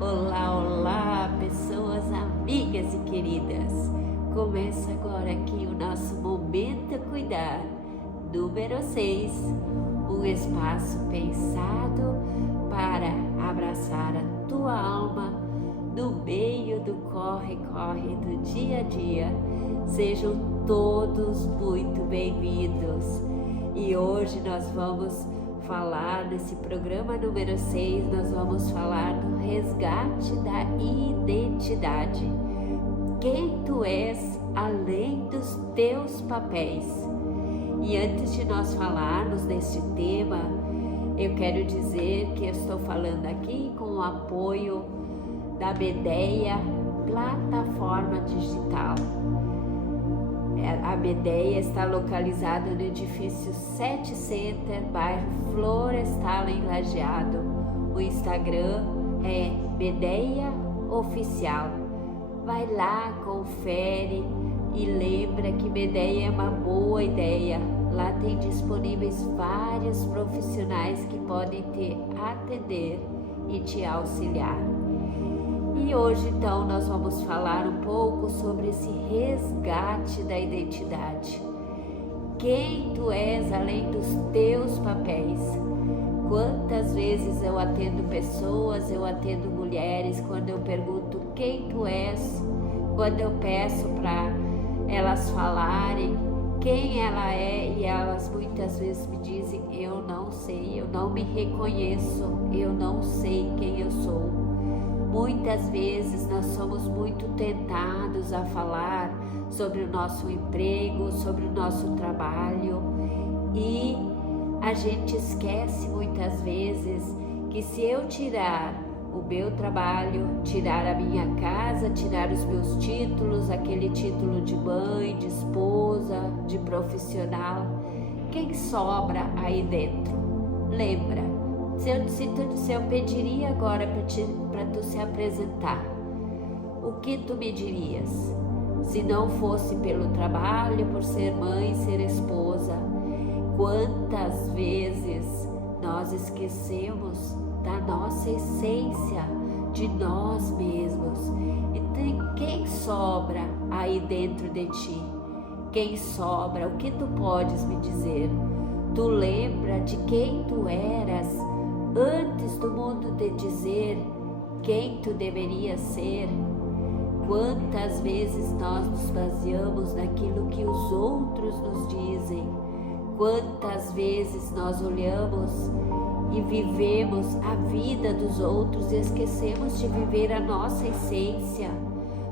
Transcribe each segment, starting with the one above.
Olá, olá, pessoas amigas e queridas. Começa agora aqui o nosso Momento Cuidar, número 6, um espaço pensado para abraçar a tua alma no meio do corre-corre do dia a dia. Sejam todos muito bem-vindos. E hoje nós vamos falar nesse programa número 6, nós vamos falar do resgate da identidade. Quem tu és além dos teus papéis. E antes de nós falarmos desse tema, eu quero dizer que eu estou falando aqui com o apoio da Medeia Plataforma Digital. A Medeia está localizada no edifício 7 Center, bairro Florestal, em Lajeado. O Instagram é Medeia Oficial. Vai lá, confere e lembra que Medeia é uma boa ideia. Lá tem disponíveis vários profissionais que podem te atender e te auxiliar. E hoje então nós vamos falar um pouco sobre esse resgate da identidade. Quem tu és além dos teus papéis? Quantas vezes eu atendo pessoas, eu atendo mulheres, quando eu pergunto quem tu és, quando eu peço para elas falarem quem ela é, e elas muitas vezes me dizem: eu não sei, eu não me reconheço, eu não sei quem eu sou. Muitas vezes nós somos muito tentados a falar sobre o nosso emprego, sobre o nosso trabalho, e a gente esquece muitas vezes que se eu tirar o meu trabalho, tirar a minha casa, tirar os meus títulos, aquele título de mãe, de esposa, de profissional, quem sobra aí dentro? Lembra? Se eu pediria agora para tu se apresentar, o que tu me dirias? Se não fosse pelo trabalho, por ser mãe, ser esposa, quantas vezes nós esquecemos da nossa essência, de nós mesmos? Então, quem sobra aí dentro de ti? Quem sobra? O que tu podes me dizer? Tu lembra de quem tu eras antes do mundo te dizer quem tu deverias ser? Quantas vezes nós nos baseamos naquilo que os outros nos dizem? Quantas vezes nós olhamos e vivemos a vida dos outros e esquecemos de viver a nossa essência?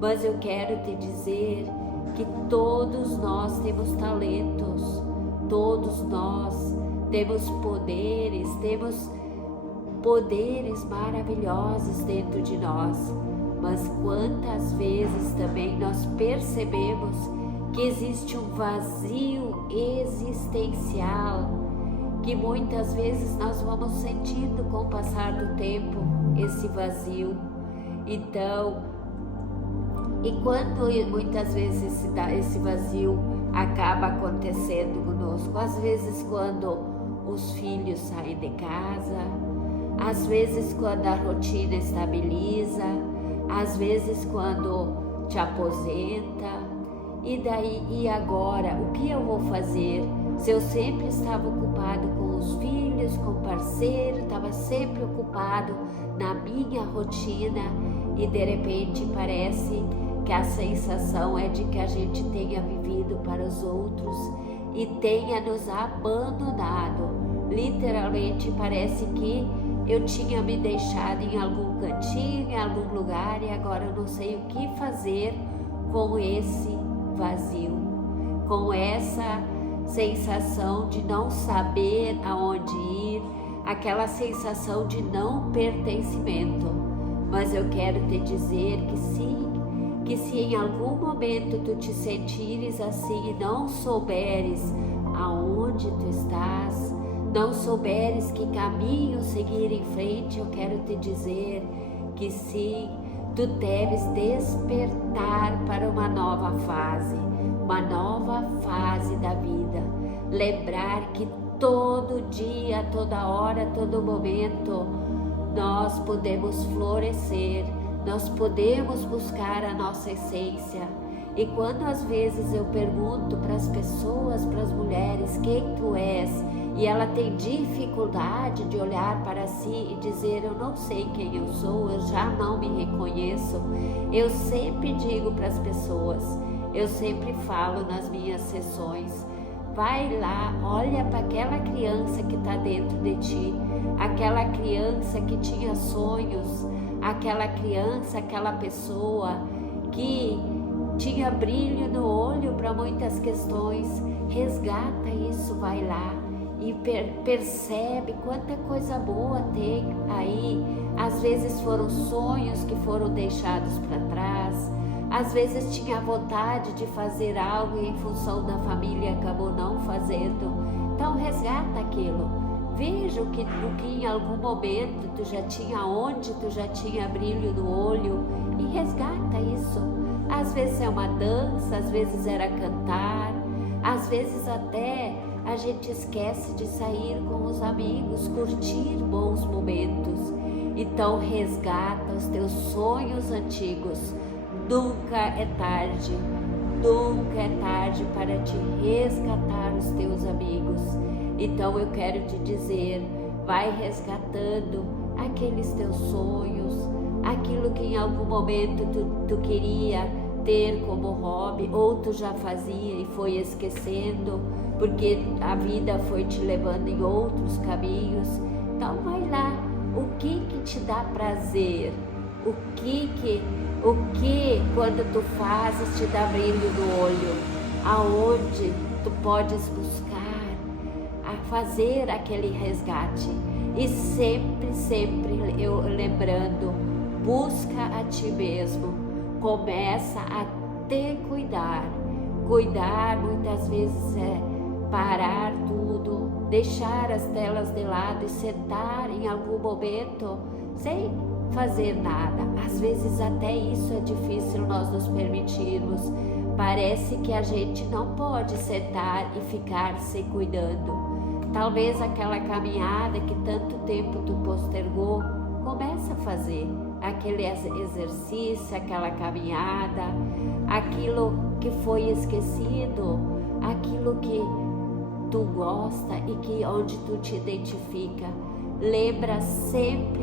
Mas eu quero te dizer que todos nós temos talentos, todos nós temos poderes maravilhosos dentro de nós, mas quantas vezes também nós percebemos que existe um vazio existencial, que muitas vezes nós vamos sentindo com o passar do tempo esse vazio. Então, e quando muitas vezes esse vazio acaba acontecendo conosco, às vezes quando os filhos saem de casa, às vezes quando a rotina estabiliza, às vezes quando te aposenta, e agora, o que eu vou fazer? Se eu sempre estava ocupado com os filhos, com o parceiro, estava sempre ocupado na minha rotina, e de repente parece que a sensação é de que a gente tenha vivido para os outros e tenha nos abandonado. Literalmente parece que eu tinha me deixado em algum cantinho, em algum lugar, e agora eu não sei o que fazer com esse vazio, com essa sensação de não saber aonde ir, aquela sensação de não pertencimento. Mas eu quero te dizer que sim, que se em algum momento tu te sentires assim e não souberes aonde tu estás, não souberes que caminho seguir em frente, eu quero te dizer que sim, tu deves despertar para uma nova fase da vida. Lembrar que todo dia, toda hora, todo momento, nós podemos florescer, nós podemos buscar a nossa essência. E quando às vezes eu pergunto para as pessoas, para as mulheres, quem tu és, e ela tem dificuldade de olhar para si e dizer, eu não sei quem eu sou, eu já não me reconheço, eu sempre digo para as pessoas, eu sempre falo nas minhas sessões, vai lá, olha para aquela criança que está dentro de ti, aquela criança que tinha sonhos, aquela criança, aquela pessoa que tinha brilho no olho para muitas questões, resgata isso, vai lá e percebe quanta coisa boa tem aí. Às vezes foram sonhos que foram deixados para trás, às vezes tinha vontade de fazer algo e em função da família acabou não fazendo. Então resgata aquilo, veja o que em algum momento tu já tinha, onde tu já tinha brilho no olho, e resgata isso. Às vezes é uma dança, às vezes era cantar, às vezes até a gente esquece de sair com os amigos, curtir bons momentos. Então resgata os teus sonhos antigos. Nunca é tarde para te resgatar os teus amigos. Então eu quero te dizer, vai resgatando aqueles teus sonhos, aquilo que em algum momento tu queria ter como hobby, ou tu já fazia e foi esquecendo, porque a vida foi te levando em outros caminhos. Então vai lá, o que te dá prazer, o que quando tu fazes te dá brilho no olho, aonde tu podes buscar a fazer aquele resgate. E sempre eu lembrando, busca a ti mesmo, começa a te cuidar. Cuidar muitas vezes é parar tudo, deixar as telas de lado e sentar em algum momento sem fazer nada. Às vezes até isso é difícil nós nos permitirmos. Parece que a gente não pode sentar e ficar se cuidando. Talvez aquela caminhada que tanto tempo tu postergou, começa a fazer aquele exercício, aquela caminhada, aquilo que foi esquecido, aquilo que tu gosta e que onde tu te identifica. Lembra sempre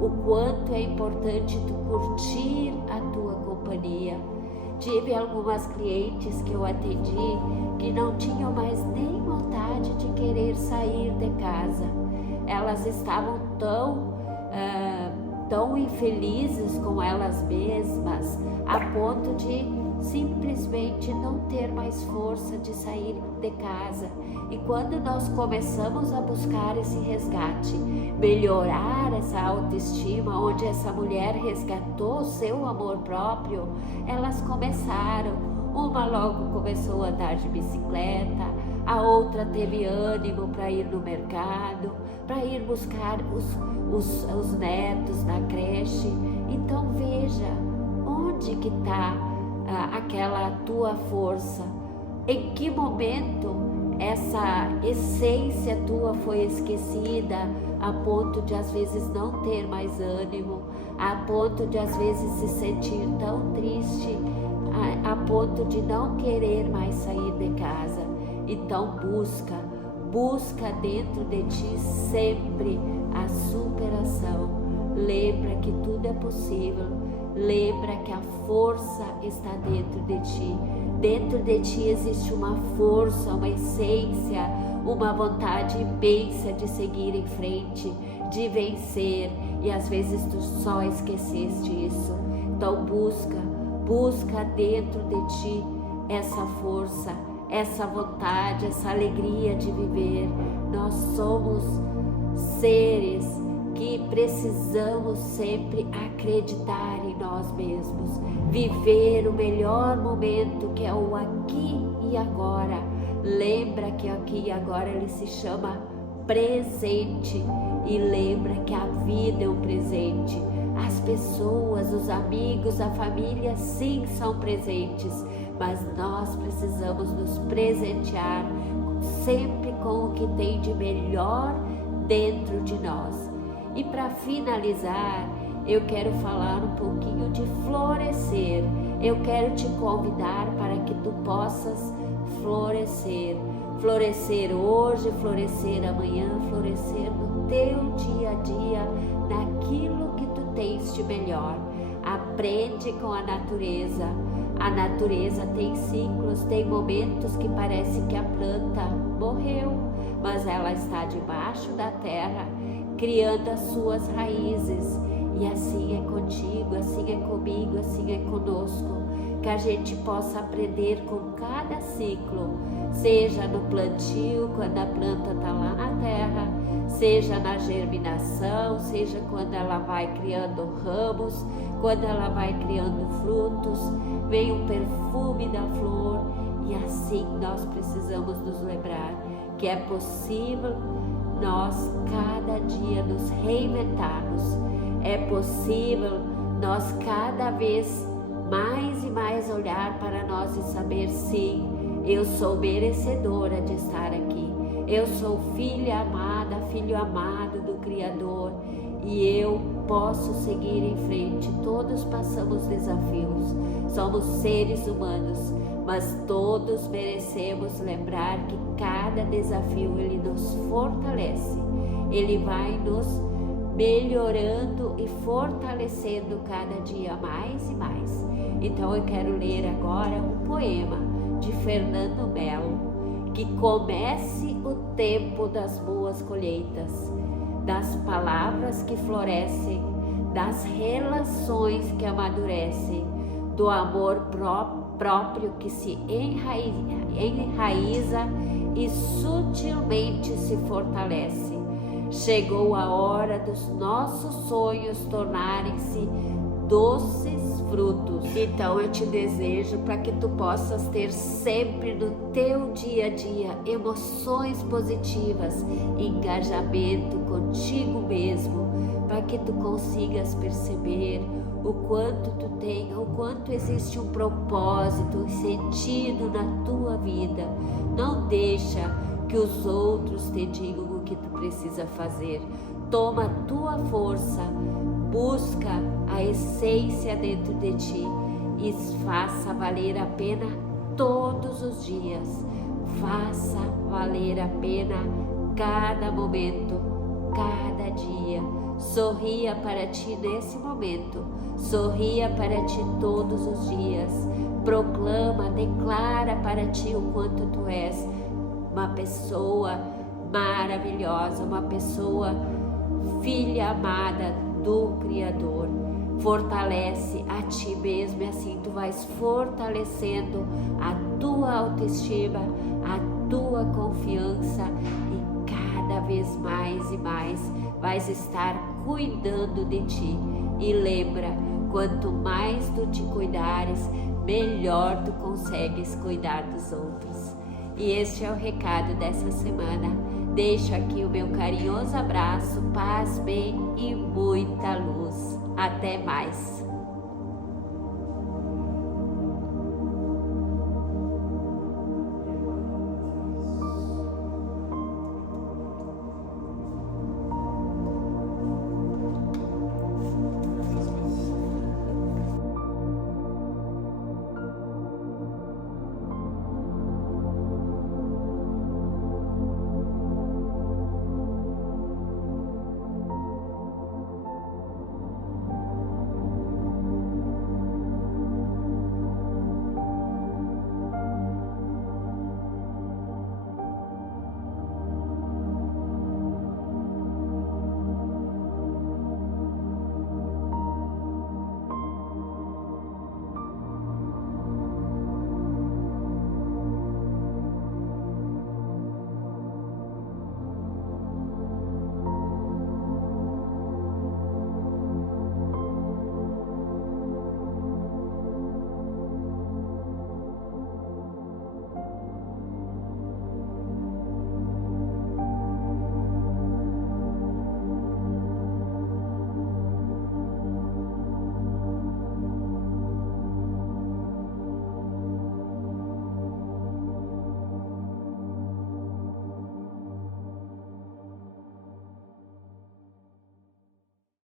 o quanto é importante tu curtir a tua companhia. Tive algumas clientes que eu atendi que não tinham mais nem vontade de querer sair de casa. Elas estavam tão infelizes com elas mesmas, a ponto de simplesmente não ter mais força de sair de casa. E quando nós começamos a buscar esse resgate, melhorar essa autoestima, onde essa mulher resgatou seu amor próprio, elas começaram. Uma logo começou a andar de bicicleta, a outra teve ânimo para ir no mercado, para ir buscar os netos na creche. Então veja, onde que está aquela tua força? Em que momento essa essência tua foi esquecida, a ponto de às vezes não ter mais ânimo, a ponto de às vezes se sentir tão triste, a ponto de não querer mais sair de casa? Então busca dentro de ti sempre a superação. Lembra que tudo é possível. Lembra que a força está dentro de ti. Dentro de ti existe uma força, uma essência, uma vontade imensa de seguir em frente, de vencer. E às vezes tu só esqueceste isso. Então busca dentro de ti essa força, essa vontade, essa alegria de viver. Nós somos seres que precisamos sempre acreditar em nós mesmos, viver o melhor momento, que é o aqui e agora. Lembra que aqui e agora ele se chama presente, e lembra que a vida é um presente. As pessoas, os amigos, a família sim são presentes, mas nós precisamos nos presentear sempre com o que tem de melhor dentro de nós. E para finalizar, eu quero falar um pouquinho de florescer. Eu quero te convidar para que tu possas florescer. Florescer hoje, florescer amanhã, florescer no teu dia a dia, naquilo que tu tens de melhor. Aprende com a natureza. A natureza tem ciclos, tem momentos que parece que a planta morreu, mas ela está debaixo da terra, criando as suas raízes. E assim é contigo, assim é comigo, assim é conosco. Que a gente possa aprender com cada ciclo, seja no plantio, quando a planta está lá na terra, seja na germinação, seja quando ela vai criando ramos, quando ela vai criando frutos, vem o perfume da flor. E assim nós precisamos nos lembrar que é possível nós cada dia nos reinventarmos. É possível nós cada vez mais e mais olhar para nós e saber, sim, eu sou merecedora de estar aqui. Eu sou filha amada, filho amado do Criador, e eu posso seguir em frente. Todos passamos desafios, somos seres humanos, mas todos merecemos lembrar que cada desafio ele nos fortalece, ele vai nos melhorando e fortalecendo cada dia mais e mais. Então eu quero ler agora um poema de Fernando Melo, que comece o tempo das boas colheitas, das palavras que florescem, das relações que amadurecem, do amor próprio que se enraiza e sutilmente se fortalece. Chegou a hora dos nossos sonhos tornarem-se doces frutos. Então eu te desejo para que tu possas ter sempre no teu dia a dia emoções positivas, engajamento contigo mesmo, para que tu consigas perceber o quanto tu tem, o quanto existe um propósito, um sentido na tua vida. Não deixa que os outros te digam o que tu precisa fazer. Toma a tua força, busca a essência dentro de ti e faça valer a pena todos os dias. Faça valer a pena cada momento, cada dia. Sorria para ti nesse momento, sorria para ti todos os dias. Proclama, declara para ti o quanto tu és uma pessoa maravilhosa, uma pessoa filha amada do Criador. Fortalece a ti mesmo e assim tu vais fortalecendo a tua autoestima, a tua confiança e cada vez mais e mais vais estar cuidando de ti. E lembra, quanto mais tu te cuidares, melhor tu consegues cuidar dos outros. E este é o recado dessa semana. Deixo aqui o meu carinhoso abraço, paz, bem e muita luz. Até mais!